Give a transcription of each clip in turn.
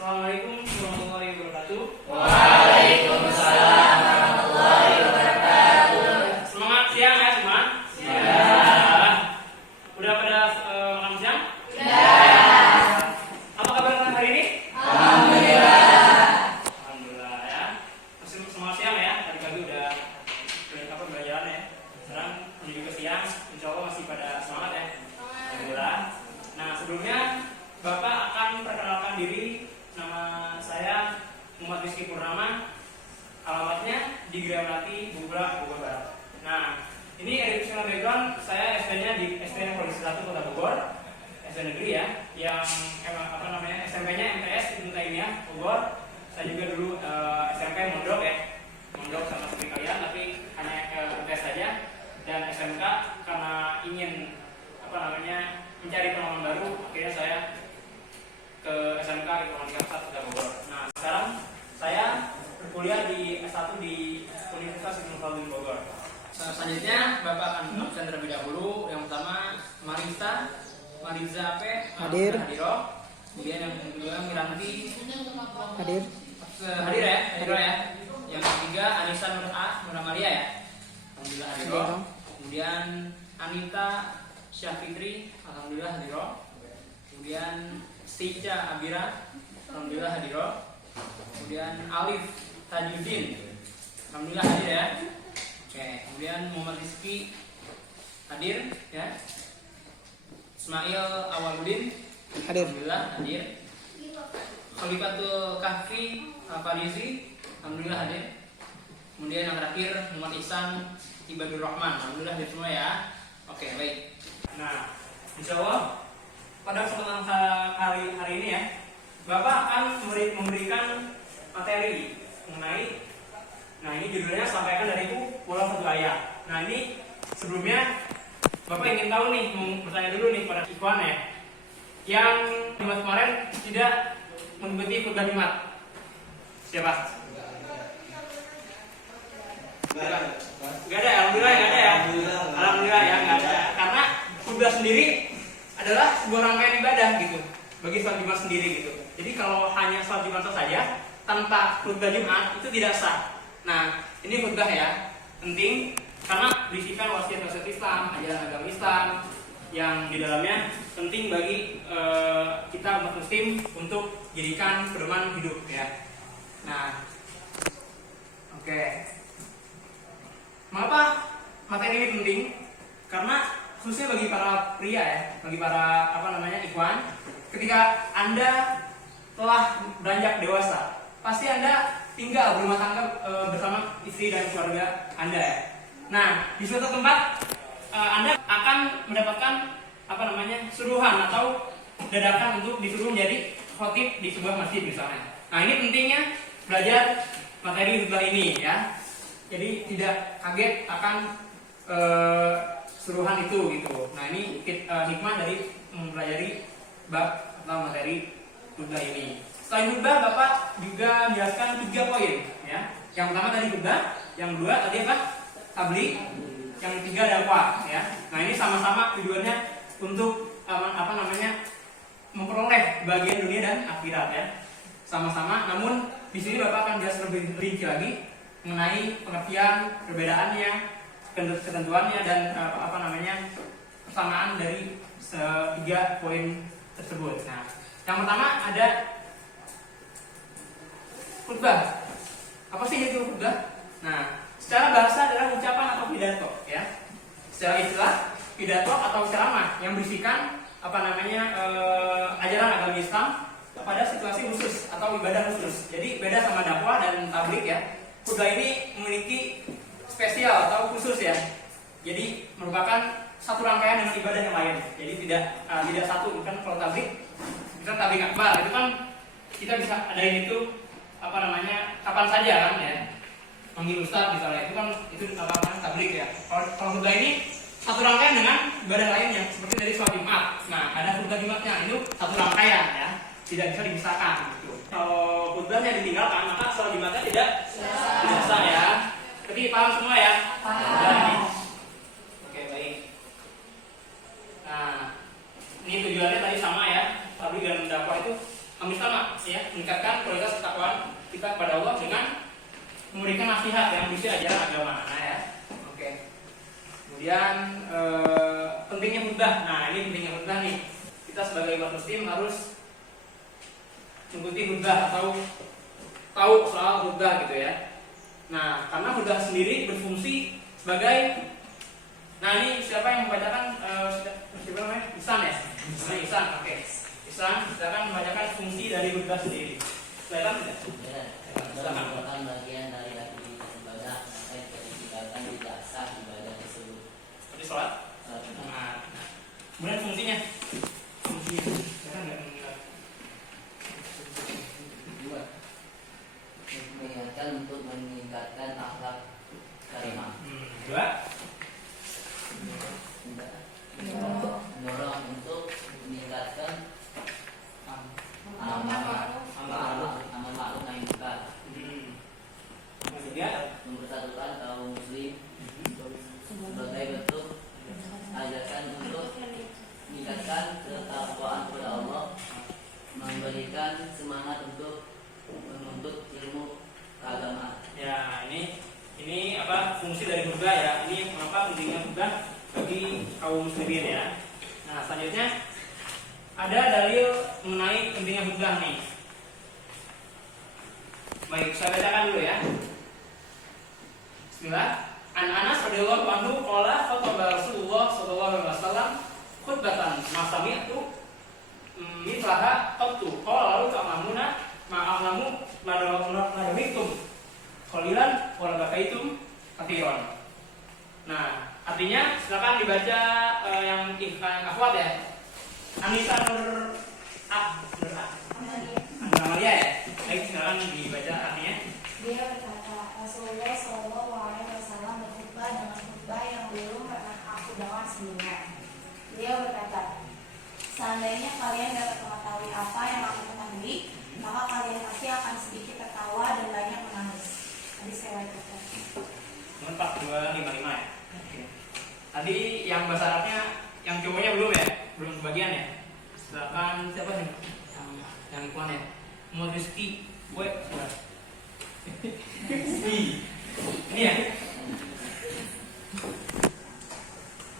Assalamualaikum warahmatullahi wabarakatuh. Waalaikumsalam warahmatullahi wabarakatuh. Semangat siang ya semua. Siang. Udah pada makan siang? Apa kabar kalian hari ini? Alhamdulillah ya. Masih semangat siang ya. Tadi pagi udah belajaran ya. Sekarang ini juga siang. Insya Allah masih pada semangat ya. Alhamdulillah. Nah sebelumnya Bapak akan perkenalkan diri. Nama saya Muhammad Rizky Purnama. Alamatnya di Gria Melati, Bubla, Bogor Barat. Nah, ini educational background saya SD-nya di SD Polisi 1 Kota Bogor, SD negeri ya, yang SMP-nya MTS Ibnu Taimiyah Bogor. Saya juga dulu SMP mondok ya, mondok sama seperti kalian, tapi hanya MTS saja. Dan SMK karena ingin mencari pengalaman baru, akhirnya saya ke SMK Informatika 1 Kota Bogor. Nah, sekarang saya berkuliah di S1 di Universitas Ibnu Khaldun Bogor. Selanjutnya Bapak akan absen terlebih dahulu. Yang pertama Mariza P. Hadir. Hadiro. Kemudian yang kedua Miranti Hadir. hadir ya. Yang ketiga Anissa Nur Amalia ya. Alhamdulillah hadiro. Kemudian Anita Syafitri, alhamdulillah hadiro. Kemudian Tica Abira, alhamdulillah hadiro. Kemudian Alif Tajuddin, alhamdulillah hadir ya. Oke, kemudian Muhammad Rizky hadir ya. Ismail Awaludin Hadir. alhamdulillah hadir. Khalifatul Kahfi Farizi, alhamdulillah hadir. Kemudian yang terakhir Muhammad Ihsan Ibadur Rahman, alhamdulillah hadir semua ya. Oke, baik. Nah, insya Allah pada kesempatan hari ini ya, Bapak akan memberikan materi mengenai, nah ini judulnya sampaikan dariku pulau satu ayat. Nah ini sebelumnya Bapak ingin tahu nih, mau bertanya dulu nih pada ikhwan ya, yang Jumat kemarin tidak mengikuti khutbah Jumat. Siapa? Gak ada, alhamdulillah gak ada ya. Alhamdulillah ya gak ada, karena khutbah sendiri adalah sebuah rangkaian ibadah gitu bagi sholat Jumat sendiri gitu. Jadi kalau hanya sholat Jumat saja tanpa khutbah Jumat itu tidak sah. Nah ini khutbah ya penting karena berisikan wasiat-wasiat Islam, ajaran agama Islam yang di dalamnya penting bagi kita umat Muslim untuk jadikan pedoman hidup ya. Nah, oke. Mengapa materi ini penting? Karena khususnya bagi para pria ya, bagi para ikhwan, ketika Anda telah beranjak dewasa, pasti Anda tinggal berumah tangga bersama istri dan keluarga Anda ya. Nah, di suatu tempat Anda akan mendapatkan suruhan atau dadakan untuk disuruh menjadi khotib di sebuah masjid misalnya. Nah, ini pentingnya belajar materi khutbah ini ya. Jadi tidak kaget akan suruhan itu gitu. Nah ini hikmah dari mempelajari bab atau materi khutbah ini. Selain khutbah, Bapak juga menjelaskan 3 poin ya. Yang pertama tadi khutbah, yang kedua tadi apa? Tabligh, yang ketiga dakwah ya. Nah ini sama-sama tujuannya untuk memperoleh bagian dunia dan akhirat ya. Sama-sama, namun di sini Bapak akan jelas lebih rinci lagi mengenai pengertian, perbedaannya, ketentuannya dan persamaan dari 3 poin tersebut. Nah, yang pertama ada khutbah. Apa sih itu khutbah? Nah, secara bahasa adalah ucapan atau pidato, ya. Secara istilah pidato atau ceramah yang berisikan ajaran agama Islam pada situasi khusus atau ibadah khusus. Jadi beda sama dakwah dan tabligh ya. Khutbah ini memiliki spesial atau khusus ya. Jadi merupakan satu rangkaian dengan ibadah yang lain. Jadi tidak satu. Bukan kalau tabligh, kita tabligh akbar itu kan kita bisa adain itu kapan saja kan ya. Manggil ustaz misalnya itu tabligh ya. Kalau khutbah ini satu rangkaian dengan ibadah lainnya seperti dari sholat Jumat. Nah ada khutbah Jumatnya itu satu rangkaian ya. Tidak bisa dipisahkan gitu. Kalau khutbahnya ditinggalkan maka sholat Jumatnya tidak sah ya. Tapi paham semua ya? Paham. Oke, baik. Nah, ini tujuannya tadi sama ya. Tabligh dan dakwah itu meningkatkan kualitas ketakwaan kita kepada Allah dengan memberikan nasihat yang berisi ajaran agama. Nah ya, oke. Kemudian pentingnya khutbah. Nah ini pentingnya khutbah nih. Kita sebagai umat muslim harus mengikuti khutbah atau tahu soal khutbah gitu ya. Nah karena khutbah sendiri berfungsi sebagai, nah ini siapa yang membacakan? Siapa namanya? Ihsan ya? Nah, Ihsan, oke. Ihsan, silakan membacakan fungsi dari khutbah sendiri. Silakan tidak? Ya, khutbah merupakan bagian dari aktivitas ibadah, maka dikatakan tidak sah ibadah tersebut. Seperti sholat? Nah, kemudian fungsinya? Fungsinya, silakan nggak mengingat? Dua, mengingatkan untuk meningkatkan akhlak karimah. Dua, mendorong untuk meningkatkan amal ma'ruf nahi munkar. ketiga, Mempersatukan kaum muslim sebagai bentuk ajakan untuk meningkatkan ketakwaan kepada Allah, memberikan semangat untuk menuntut ilmu keagamaan. ya ini apa fungsi dari khutbah ya? Ini mengapa pentingnya khutbah bagi kaum muslimin ya? Nah selanjutnya ada dalil mengenai pentingnya khutbah nih. Baik, saya bacakan dulu ya. Bismillah. An Anas radhiyallahu anhu qala khataba Rasulullah sallallahu alaihi wasallam khutbatan ma sami'tu mithlaha qattu qala lalu ta'lamuna ma a'lamu madawaitum qalilan wa bakaitum katsiran. Nah, artinya silakan dibaca yang akhwat ya. Anissa Nur Amalia ya. Baik, silakan dibaca artinya. Dia berkata, Rasulullah Shallallahu Alaihi Wasallam berkhutbah dengan khutbah yang belum pernah aku dengar sebelumnya. Dia berkata, seandainya kalian dapat mengetahui apa yang aku ketahui, maka kalian pasti akan sedikit tertawa dan banyak menangis. Tadi saya baca. Nomor 4255 ya. Tadi yang bahasa Arabnya, yang cowoknya belum ya, belum kebagian ya. Silakan siapa nih? Yang ikuan ya. Muhammad Rizky, gue sudah. Ini ya.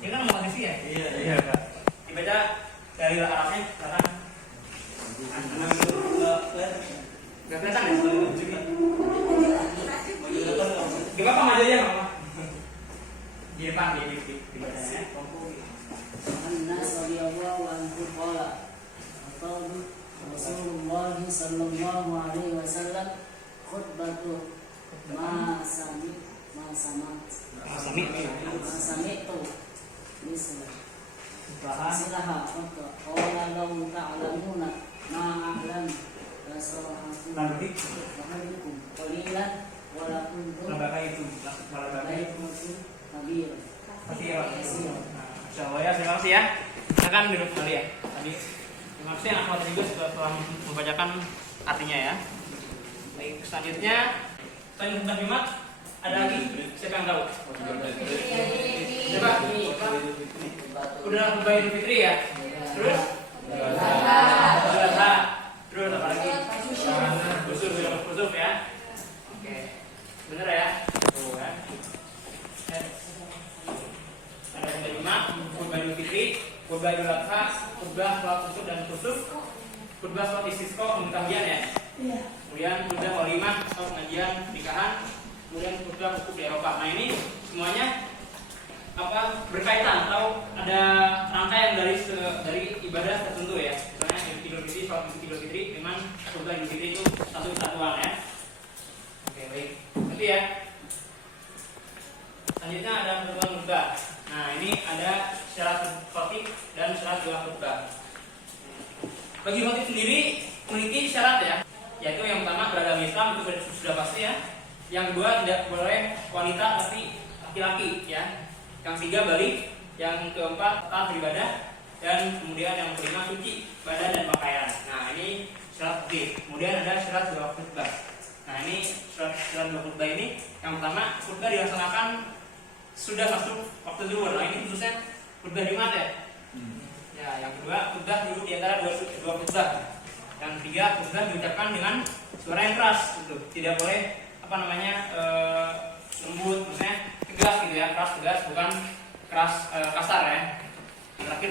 Ini kan Muhammad Rizky ya. Iya Kak. Dibaca dari Arabnya, silakan. Gak kelihatan ya? Gimana Pak maju aja nggak apa? Di depan dibacanya. Anas radhiyallahu anhu qala qala Rasulullah sallallahu alaihi wasallam khutbatu ma sami'tu mislaha qala law ta'lamuna ma a'lam lasawahakum qalilan wa la kuntum kabir. Insyaallah ya, terima kasih ya. Silakan duduk kembali ya. Tadi terima kasih Ahmad juga telah membacakan artinya ya. Baik, selanjutnya selain khutbah Jumat ada lagi siapa yang tahu? Coba. Udah khutbah Idul Fitri ya. Terus? Terus apa lagi? Kusuf ya. Oke. Bener ya? Tuh kan. Ada khutbah Jumat, khutbah Idul Fitri, khutbah Idul Adha, khutbah sholat kusuf dan kusuf, khutbah sholat istisqa pemutahian ya. Kemudian khutbah walimah atau pengajian pernikahan, kemudian khutbah wukuf di Eropa. Nah ini semuanya apa berkaitan atau ada rangkaian dari ibadah tertentu ya. Misalnya Idul Fitri, sholat Idul Fitri dengan khutbah Idul Fitri itu satu kesatuan ya. Oke baik, nanti ya. Selanjutnya ada khutbah. Nah ini ada syarat khotib dan syarat dua khutbah. Bagi khotib sendiri memiliki syarat ya, yaitu yang pertama beragama Islam itu sudah pasti ya. Yang kedua tidak boleh wanita tapi laki-laki ya. Yang ketiga balik, yang keempat taat beribadah, dan kemudian yang kelima suci badan dan pakaian. Nah ini syarat khotib. Kemudian ada syarat dua khutbah. Nah ini syarat dua khutbah ini yang pertama khutbah dilaksanakan sudah masuk waktu zuhur. Nah ini khususnya khutbah Jumat ya. Ya, yang kedua khutbah duduk di antara dua khutbah. Yang ketiga, khutbah diucapkan dengan suara yang keras, gitu. Tidak boleh lembut, maksudnya tegas gitu ya, keras tegas, bukan keras kasar ya. Yang terakhir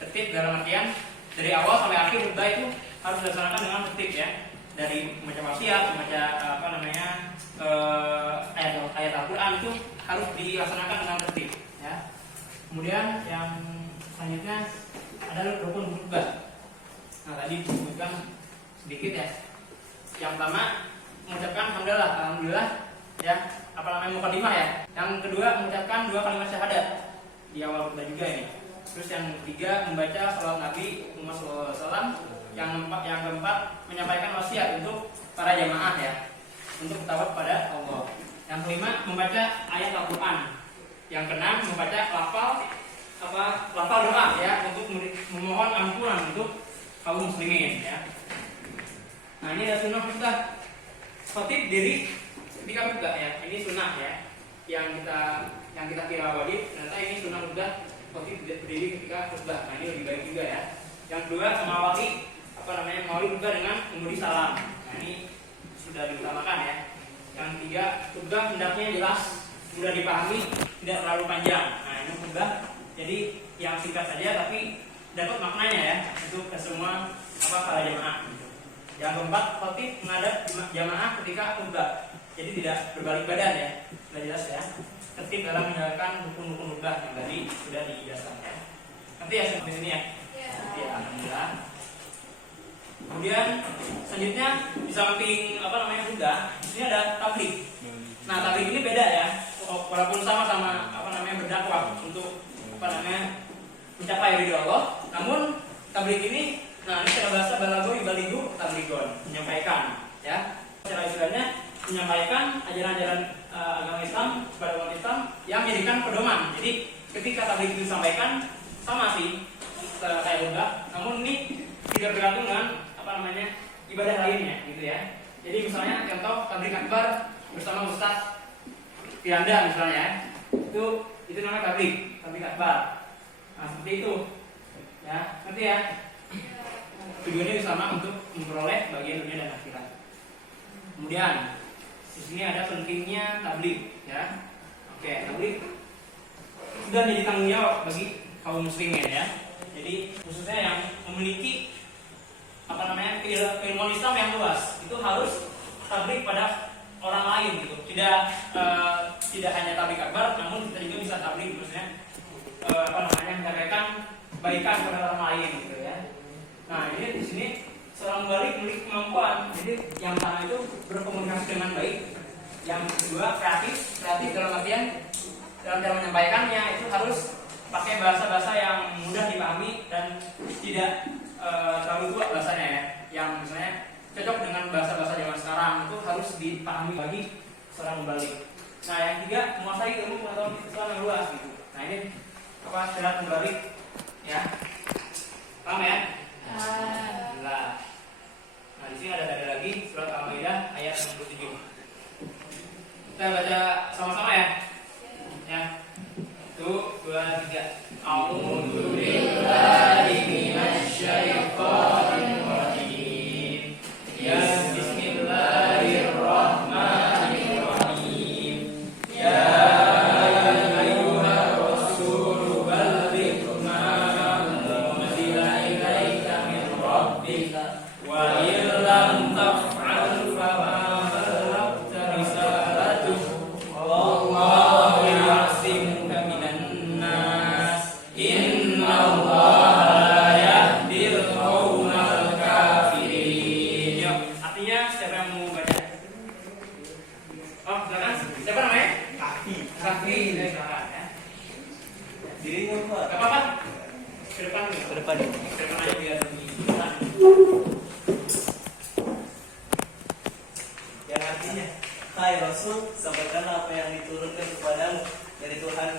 tertib dalam artian dari awal sampai akhir khutbah itu harus dilaksanakan dengan tertib ya. Dari membaca wasiat, membaca ayat Al-Quran itu harus dilaksanakan dengan tertib ya. Kemudian yang selanjutnya adalah rukun khutbah. Nah tadi disebutkan sedikit ya. Yang pertama mengucapkan alhamdulillah ya, mukadimah ya. Yang kedua mengucapkan 2 kalimat syahadat di awal khutbah juga ini. Terus yang ketiga membaca salawat Nabi Muhammad SAW. Yang keempat menyampaikan wasiat untuk para jamaah ya, untuk bertawaf pada Allah. Yang kelima membaca ayat Al-Quran. Yang keenam membaca lafal doa ya, untuk memohon ampunan untuk kaum muslimin ya. Nah ini ada sunnah khutbah. Khatib diri ketika khutbah ya. Ini sunnah ya. Yang kita kira wajib, ternyata ini sunnah khutbah. Khatib berdiri ketika khutbah. Nah ini lebih baik juga ya. Yang kedua mengawali khutbah dengan memberi salam. Nah ini sudah diutamakan ya. Yang ketiga khutbah hendaknya jelas, mudah dipahami, tidak terlalu panjang. Nah ini khutbah jadi yang singkat saja tapi dapat maknanya ya untuk semua para jemaah. Yang keempat, khatib menghadap jamaah ketika khutbah. Jadi tidak berbalik badan ya. Sudah jelas ya. Tertib dalam menjalankan rukun-rukun khutbah yang tadi sudah dijelaskan ya. Nanti ya seperti ini ya. Ya, alhamdulillah. Kemudian selanjutnya di samping khutbah, di sini ada tabligh. Nah, tabligh ini beda ya. Walaupun sama-sama berdakwah untuk mencapai ridho Allah, namun tabligh ini ini secara bahasa balago ibaligu tabligon, menyampaikan ya. Secara istilahnya menyampaikan ajaran-ajaran agama Islam kepada umat Islam yang menjadikan pedoman. Jadi ketika tabligh itu disampaikan sama sih kayak khutbah, namun ini tidak bergantung dengan ibadah lainnya gitu ya. Jadi misalnya contoh tabligh akbar bersama Ustaz Firanda misalnya, itu namanya tabligh akbar. Nah seperti itu ya, nanti ya. Tujuannya sama untuk memperoleh bagian dunia dan akhirat. Kemudian di sini ada pentingnya tabligh ya. Oke, tabligh sudah jadi tanggung jawab bagi kaum muslimin ya. Jadi khususnya yang memiliki keilmuan Islam yang luas itu harus tabligh pada orang lain gitu. Tidak hanya tabligh akbar, namun kita juga bisa tabligh maksudnya menyampaikan kebaikan kepada orang lain gitu ya. Nah ini di sini seorang mubalik memiliki kemampuan. Jadi yang pertama itu berkomunikasi dengan baik. Yang kedua kreatif dalam artian dalam cara menyampaikannya itu harus pakai bahasa-bahasa yang mudah dipahami dan tidak terlalu tua bahasanya ya. Yang misalnya cocok dengan bahasa-bahasa zaman sekarang itu harus dipahami bagi seorang mubalik. Nah yang ketiga menguasai ilmu pengetahuan Islam yang luas gitu. Nah ini syarat mubalik ya. Paham ya? Alhamdulillah. Nah di sini ada lagi surat Al-Maidah ayat 67. Kita baca sama-sama ya. Ya. 1, 2, 3. A'udzu billahi minasy syaithanir rajim. Ya bismillahirrahmanirrahim. Ya wa illam taf'al fama ballaghta risalatuh wallahu ya'simuka minan nas innallaha la yahdil qaumal kafirin. Artinya siapa yang mau baca? Silakan. Siapa namanya? Kafi. Silakan ya. Dirimu Pak. Enggak apa-apa. Ke depan aja biar lebih jelas. Yang artinya, hai Rasul, sampaikanlah apa yang diturunkan kepadamu dari Tuhan,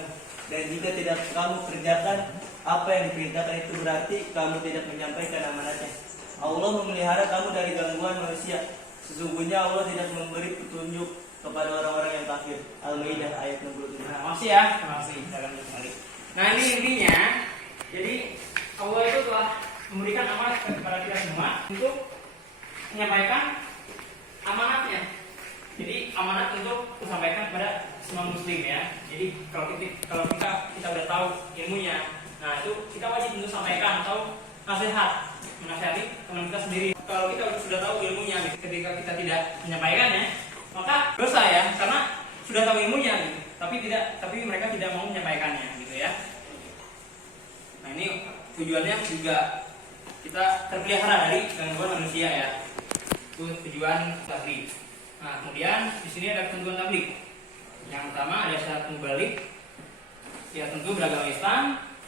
dan jika tidak kamu kerjakan apa yang diperintahkan itu berarti kamu tidak menyampaikan amanatnya. Allah memelihara kamu dari gangguan manusia. Sesungguhnya Allah tidak memberi petunjuk kepada orang-orang yang kafir. Al-Maidah ayat 67. Nah, makasih ya, terima kasih. Nah ini intinya, jadi Allah itu telah memberikan amanat kepada kita semua untuk menyampaikan amanatnya. Jadi amanat untuk disampaikan kepada semua muslim ya. Jadi kalau kita udah tahu ilmunya, nah itu kita wajib untuk sampaikan atau menasihati teman kita sendiri. Kalau kita sudah tahu ilmunya, ketika kita tidak menyampaikannya, maka dosa ya, karena sudah tahu ilmunya, tapi mereka tidak mau menyampaikannya, gitu ya. Nah ini tujuannya juga kita terpelihara dari gangguan manusia ya. Itu tujuan tabligh. Nah kemudian di sini ada ketentuan tabligh. Yang pertama ada syarat mubalik, ya tentu beragama Islam,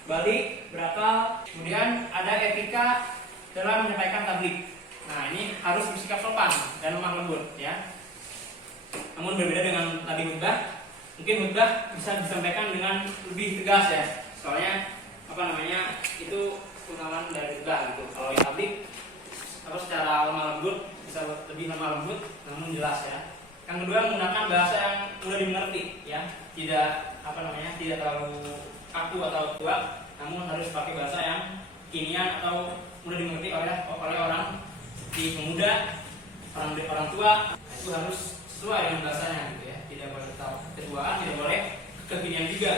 balik, berakal. Kemudian ada etika dalam menyampaikan tabligh. Nah ini harus bersikap sopan dan lemah lembut ya. Namun berbeda dengan tadi khutbah, mungkin khutbah bisa disampaikan dengan lebih tegas ya. Soalnya itu keutamaan dari khutbah gitu. Kalau yang tabligh secara lemah lembut bisa lebih lemah lembut namun jelas ya. Yang kedua menggunakan bahasa yang mudah dimengerti ya. Tidak terlalu kaku atau kuat, namun harus pakai bahasa yang kekinian atau mudah dimengerti oleh orang di pemuda, orang tua. Itu harus sesuai dengan bahasanya gitu ya. Tidak boleh ketuaan, tidak boleh kekinian juga.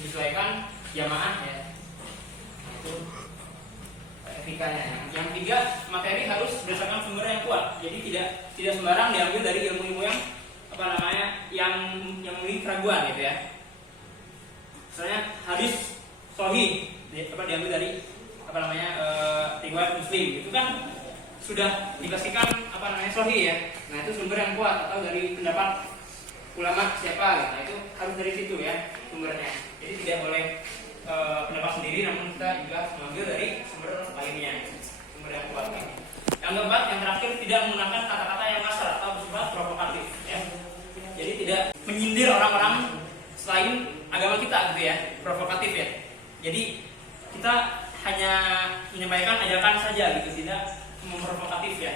Disesuaikan jamaah ya. Itu etikanya. Yang ketiga, materi harus berdasarkan sumber yang kuat. Jadi tidak sembarang diambil dari ilmu-ilmu yang memiliki keraguan gitu ya. Misalnya hadis sahih diambil dari riwayat Muslim, itu kan sudah dipastikan sahih ya. Nah itu sumber yang kuat, atau dari pendapat ulama siapa gitu. Nah itu harus dari situ ya sumbernya. Jadi tidak boleh pendapat sendiri, namun kita juga mengambil dari sumber lainnya, sumber yang kuat ini. Yang keempat, yang terakhir, tidak menggunakan kata-kata yang kasar atau bersifat provokatif ya. Jadi tidak menyindir orang-orang selain agama kita gitu ya, provokatif ya. Jadi kita hanya menyampaikan ajakan saja gitu, tidak memprovokatif ya,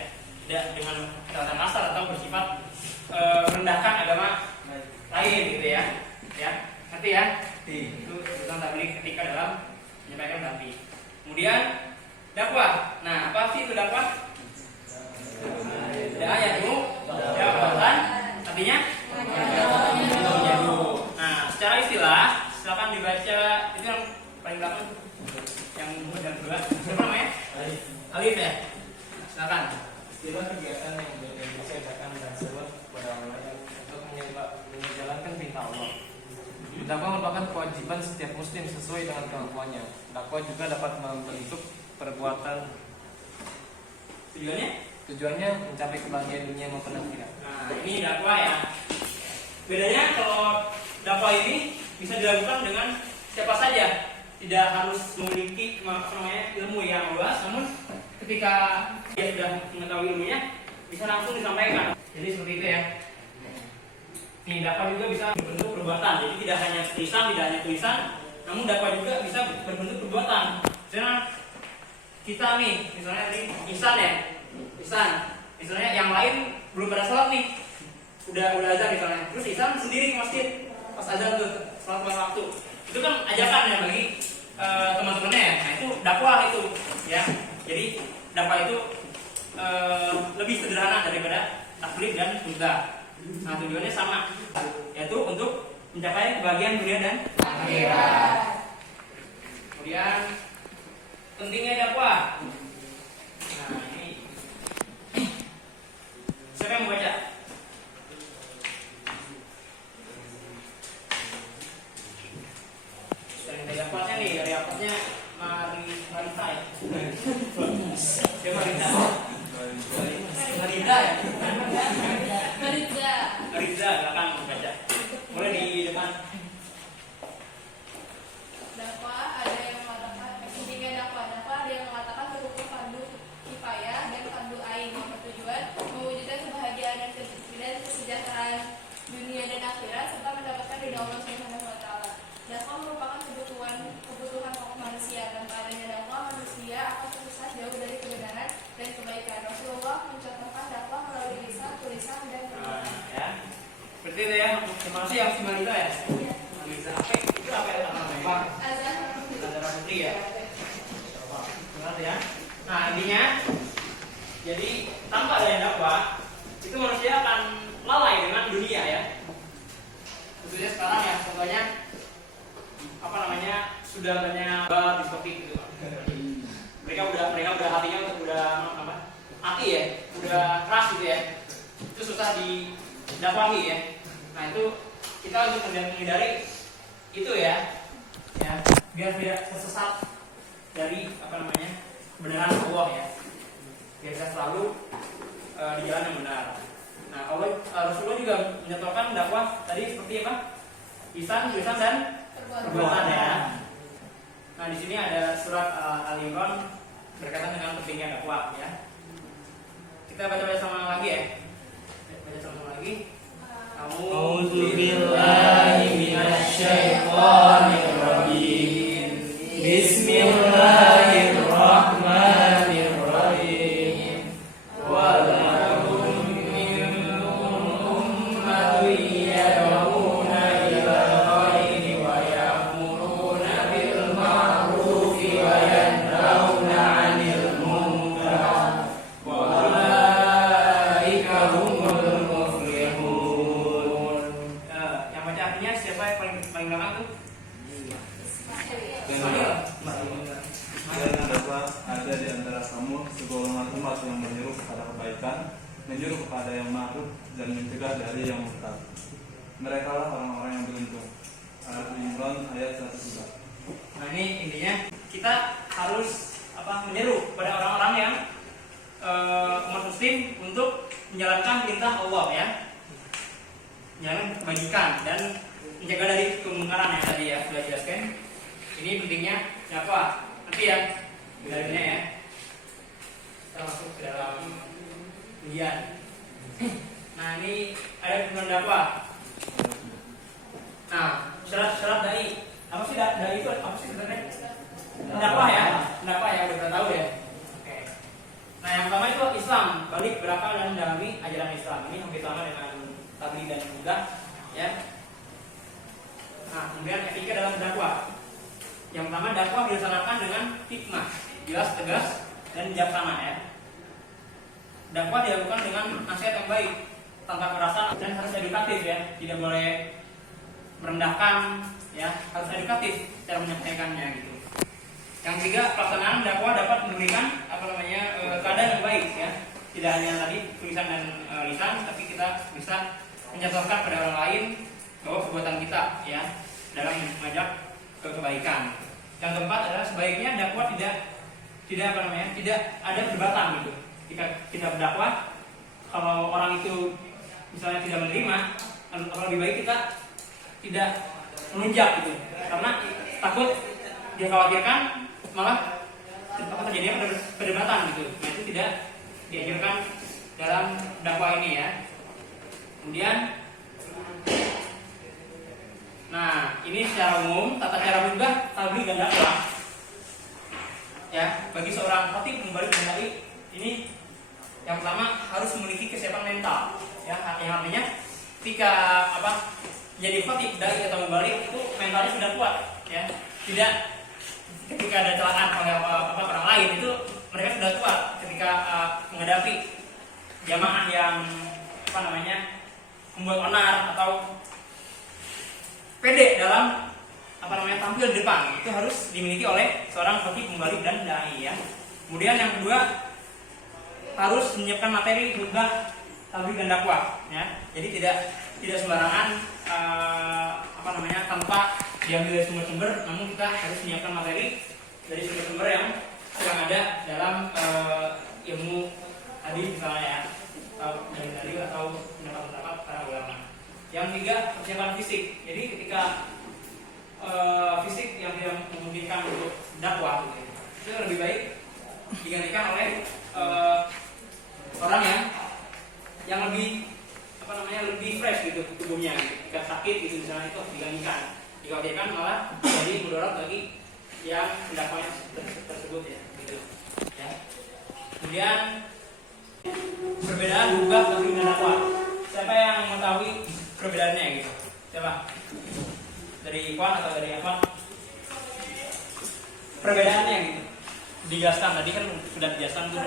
tidak dengan kata-kata kasar atau bersifat merendahkan agama lain gitu ya. Ya, ngerti ya? Itu tentang tabligh ketika dalam menyampaikan tabligh. Kemudian dakwah. Nah, apa sih itu dakwah? Da'ayatu dakwatan, artinya nah, secara istilah silakan dibaca, itu yang paling belakang yang dan kedua. Siapa namanya? Alif ya. Silakan. Istilah kegiatan yang diadakan dan seruan kepada orang lain untuk menjalankan perintah Allah. Dakwah merupakan kewajiban setiap muslim sesuai dengan kemampuannya. Dakwah juga dapat membentuk perbuatan. Tujuannya mencapai kebahagiaan dunia maupun akhirat. Nah, ini dakwah ya. Bedanya kalau dakwah ini bisa dilakukan dengan siapa saja, tidak harus memiliki ilmu yang luas, namun ketika dia sudah mengetahui ilmunya bisa langsung disampaikan. Jadi seperti itu ya. Nih, dakwah juga bisa berbentuk perbuatan. Jadi tidak hanya tulisan, namun dakwah juga bisa berbentuk perbuatan. Misalnya kita nih, misalnya tadi Ihsan, misalnya yang lain belum pada sholat nih, udah azan misalnya, terus Ihsan sendiri ke masjid pas azan tuh, sholat waktu. Itu kan ajakan ya bagi teman-temannya ya. Nah itu dakwah itu ya. Jadi dakwah itu lebih sederhana daripada tabligh dan khutbah. Nah tujuannya sama, yaitu untuk mencapai kebahagiaan dunia dan akhirat. Kemudian pentingnya dakwah. Nah ini siapa yang membaca? Dari dakwahnya nih, dari dakwahnya Marita ya. Siapa Marita? Marita ya. Riza, silakan membaca. Mulai di depan. Dakwah ada yang mengatakan intinya dakwah ada yang mengatakan berhukum fardu kifayah dan fardu ain yang bertujuan mewujudkan kebahagiaan dan kesejahteraan dunia dan akhirat serta mendapatkan ridha Allah Subhanahu wa taala. Dakwah merupakan kebutuhan pokok manusia. Tanpa adanya dakwah, manusia akan tersesat jauh dari kebenaran dan kebaikan. Rasulullah mencontohkan dakwah melalui lisan, tulisan dan perbuatan. Ya. Seperti itu ya. Terima kasih yang Marita ya. Marita apa? Itu apa ya namanya? Azan Azan Putri ya. satu ya. Nah intinya, jadi tanpa adanya dakwah itu manusia akan lalai dengan dunia ya. Khususnya sekarang ya, contohnya apa namanya, sudah banyak bar diskotik gitu. Mereka udah hatinya udah apa? Hati ya, udah keras gitu ya. Itu susah didakwahi ya. Nah itu kita untuk menghindari itu ya, biar tidak tersesat dari apa namanya kebenaran Allah ya. Biar kita selalu di jalan yang benar. Nah Rasulullah juga menyatakan dakwah tadi seperti apa? Lisan, tulisan dan perbuatan ya. Nah di sini ada surat Al-Imran berkaitan dengan pentingnya dakwah ya. Kita baca sama lagi ya. Baca sama lagi. A'udzu billahi minasyaitonir rajim. Bismillahirrahmanirrahim. Wa lahum minhum ummatun yad'una ilal khairi wa ya'muruna bil ma'rufi wa yanhauna 'anil munkar. Wa ulaika humul muflihun. Yang baca artinya siapa yang paling belakang tuh? Dan dapat ada di antara kamu segolongan umat yang menyuruh kepada kebaikan, menyuruh kepada yang ma'ruf dan mencegah dari yang munkar. Mereka lah orang-orang yang beruntung. Al-Imran ayat 103. Nah ini intinya kita harus menyeru kepada orang-orang yang umat muslim untuk menjalankan perintah Allah ya, menjalankan kebajikan dan menjaga dari kemungkaran yang tadi ya sudah jelaskan. Ini pentingnya dakwah. Nanti ya bedanya ya. Kita masuk ke dalam ujian. Nah ini ada tentang dakwah. Nah syarat-syarat dai. Apa sih dai itu? Apa sih sebenarnya? Dakwah ya, dakwah ya udah tahu ya. Oke. Nah yang pertama itu Islam, balik berakal dan mendalami ajaran Islam. Ini hampir sama dengan tabligh dan juga ya. Nah kemudian etika dalam dakwah. Yang pertama dakwah dilaksanakan dengan hikmah, jelas, tegas, dan bijaksana ya. Dakwah dilakukan dengan nasihat yang baik, tanpa kekerasan dan harus edukatif ya, tidak boleh merendahkan ya, harus edukatif cara menyampaikannya gitu. Yang ketiga, pelaksanaan dakwah dapat memberikan keadaan yang baik ya, tidak hanya tadi tulisan dan lisan, tapi kita bisa mencontohkan pada orang lain bahwa perbuatan kita ya dalam mengajak ke kebaikan. Yang keempat adalah sebaiknya dakwah tidak ada perdebatan gitu. Jika kita berdakwah, kalau orang itu misalnya tidak menerima, lebih baik kita tidak menunjak gitu, karena takut dia khawatirkan malah terjadinya perdebatan gitu. Nah, itu tidak dianjurkan dalam dakwah ini ya. Kemudian nah, ini secara umum tata cara mudah tabligh dan dakwah. Ya, bagi seorang khatib membalik dai ini yang pertama harus memiliki kesiapan mental. Ya, yang artinya ketika jadi khatib dai atau membalik itu mentalnya sudah kuat ya. Tidak ketika ada celaan oleh orang lain itu mereka sudah kuat ketika menghadapi jamaah yang membuat onar atau pede dalam tampil di depan. Itu harus dimiliki oleh seorang khatib membalik dan dai ya. Kemudian yang kedua harus menyiapkan materi khutbah tabligh dan dakwah ya. Jadi tidak sembarangan tanpa diambil dari sumber-sumber, namun kita harus menyiapkan materi dari sumber-sumber yang sedang ada dalam ilmu hadis misalnya ya, dari dalil atau pendapat para ulama. Yang ketiga, persiapan fisik. Jadi ketika fisik yang tidak memungkinkan untuk dakwah gitu, itu lebih baik digantikan oleh orang yang lebih lebih fresh gitu tubuhnya. Jika sakit gitu misalnya, itu digantikan. Dikhawatirkan malah jadi mudarat bagi yang pendakwahnya tersebut ya gitu ya. Kemudian perbedaan juga tabligh dan dakwah. Siapa yang mengetahui perbedaannya gitu? Siapa? Dari Ikhwan atau dari apa? Perbedaannya gitu di dijelaskan tadi kan sudah dijelaskan tuh.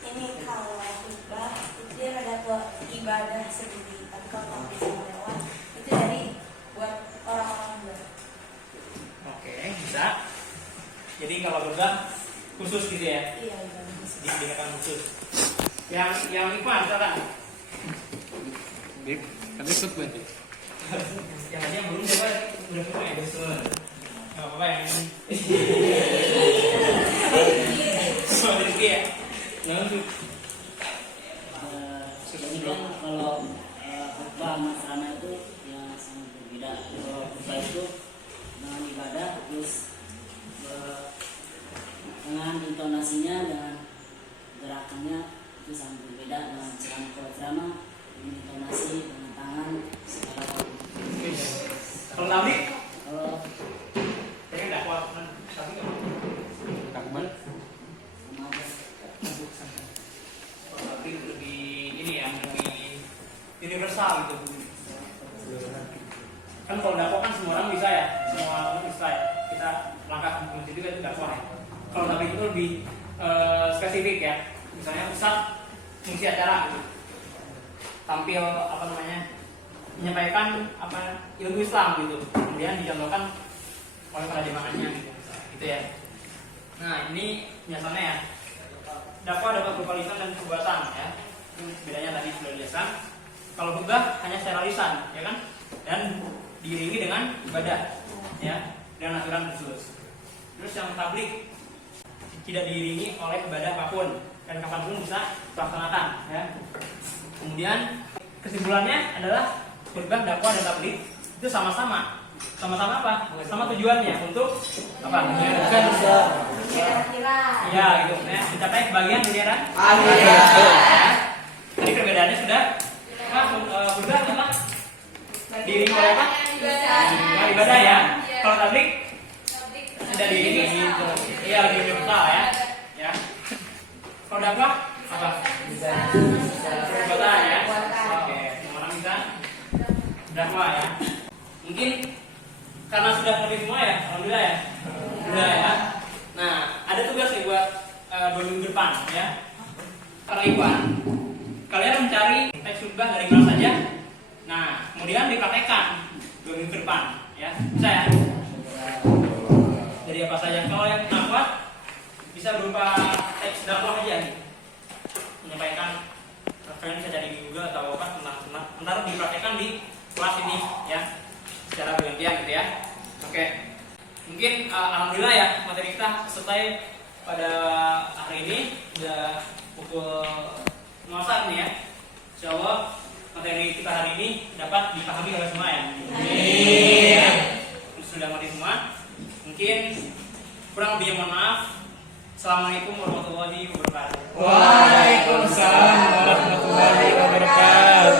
Ini kalau khutbah itu dia ada ke ibadah sendiri, tapi kalau sama lewat itu dari buat orang-orang luar. Oke, bisa. Jadi kalau khutbah khusus gitu ya, Iya, bagus. dikenakan khusus. Yang Ipan misalkan, Dik, kan ikut gue dik. yang aja belum coba udah semua ya betul. Nggak apa-apa yang ini. Soalnya dia, nggak untuk. Jadi kan kalau khutbah sama ceramah itu ya sangat berbeda. Kalau khutbah itu dengan ibadah, terus dengan intonasinya dan gerakannya itu sangat berbeda dengan ceramah. Kalau ceramah dengan intonasi, dengan tangan, segala macam. Kalau tablik, Kalau saya nggak kuat kan tablik apa? Takban. sama aja. Kalau tablik lebih ini ya, lebih universal gitu. Kan kalau dakwah kan semua orang bisa ya, semua orang bisa ya. Kita langkah ke masjid juga itu dakwah ya. Kalau tablik itu lebih spesifik ya. Misalnya Ustaz ngisi acara gitu. Tampil apa namanya, menyampaikan apa ilmu Islam gitu, kemudian dicontohkan oleh para jemaahnya gitu ya. Nah ini biasanya ya, dakwah dapat berupa lisan dan perbuatan ya. Itu bedanya tadi sudah dijelaskan. Kalau khutbah hanya secara lisan ya kan, dan diiringi dengan ibadah ya, dengan aturan khusus. Terus yang tablik tidak diiringi oleh ibadah apapun dan kapanpun bisa dilaksanakan ya. Kemudian kesimpulannya adalah khutbah, dakwah dan tabligh itu sama-sama apa? Sama tujuannya untuk apa? Kira-kira. Ya gitu. Ya, mencapai kebahagiaan dunia dan Amin. Ya. Jadi perbedaannya sudah khutbah apa? Diiringi oleh apa? Dengan ibadah ya. Kalau tabligh tidak diiringi gitu. Iya lebih universal ya. Ya. Kalau dakwah apa? Perbuatan ya. Oke, semua orang bisa dakwah ya. Mungkin karena sudah ngerti semua ya, alhamdulillah ya. Alhamdulillah ya. Nah, ada tugas nih buat 2 minggu depan ya. Para ikhwan, kalian mencari teks khutbah dari mana saja. Nah, kemudian dipraktekkan 2 minggu depan ya. Bisa ya? Dari apa saja. Kalau yang dakwah bisa berupa teks dakwah aja nih. Menyampaikan kalian bisa cari di Google atau apa ntar dipraktekkan di kelas ini ya secara bergantian gitu ya. Oke, mungkin alhamdulillah ya materi kita selesai pada hari ini, sudah pukul 01 nih ya. Insyaallah materi kita hari ini dapat dipahami oleh semua ya. Sudah mengerti semua. Mungkin kurang lebihnya mohon maaf. Assalamualaikum warahmatullahi wabarakatuh.